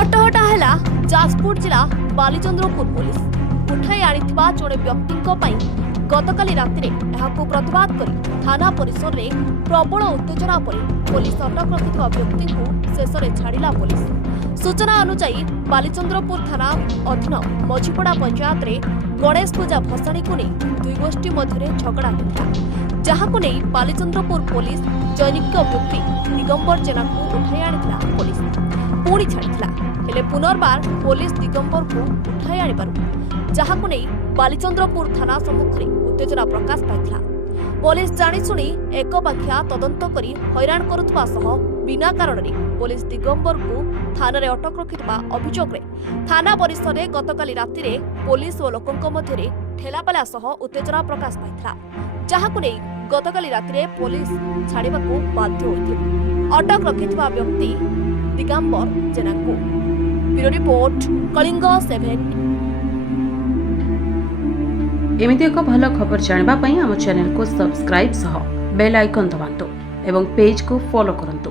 हटहटा है जाजपुर जिला बालीचंद्रपुर पुलिस उठाई आनिथिबा जड़े व्यक्ति गतकाली राति प्रतिवाद कर थाना परिसर में प्रबल उत्तेजना पर पुलिस अटक रखिथिबा व्यक्ति को शेष में छाड़िला पुलिस। सूचना अनुसार बालीचंद्रपुर थाना अधीन मझीपड़ा पंचायत रे गणेश पूजा भसाणी को नहीं दुई गोष्ठी मध्य झगड़ा होता जहां को नहीं बालीचंद्रपुर पुलिस जैनिक व्यक्ति दिगंबर जेना को उठाई आनिथिला पुलिस पुणी छाड़िथिला हेले पुनर्बार पुलिस दिगंबर को उठाई आनिबारु जहां को नहीं बालीचंद्रपुर थाना सम्मुख में उत्तेजना प्रकाश पाइथिला। पुलिस जाणीशुणी एक पाखिया तदंत करी हैरान करुथबा सह बिना कारण पुलिस दिगंबर को थाना रे अटक रखिथबा अभियोग रे थाना परिसर रे गतकाली राति रे पुलिस और लोकंक मध्य ठेलापेला सह उत्तेजना प्रकाश पाइथिला जहां को नहीं गतकाली राति रे पुलिस छाड़िबाकू बाध्य होइथिला। अटक रखिथबा व्यक्ति दिगंबर जेना को ब्यूरो रिपोर्ट कलिंग 7। एमिति एक भल खबर जानिबा पई हम चैनल को सब्सक्राइब सह बेल आइकन दबांतु एवं पेज को फॉलो करंतु।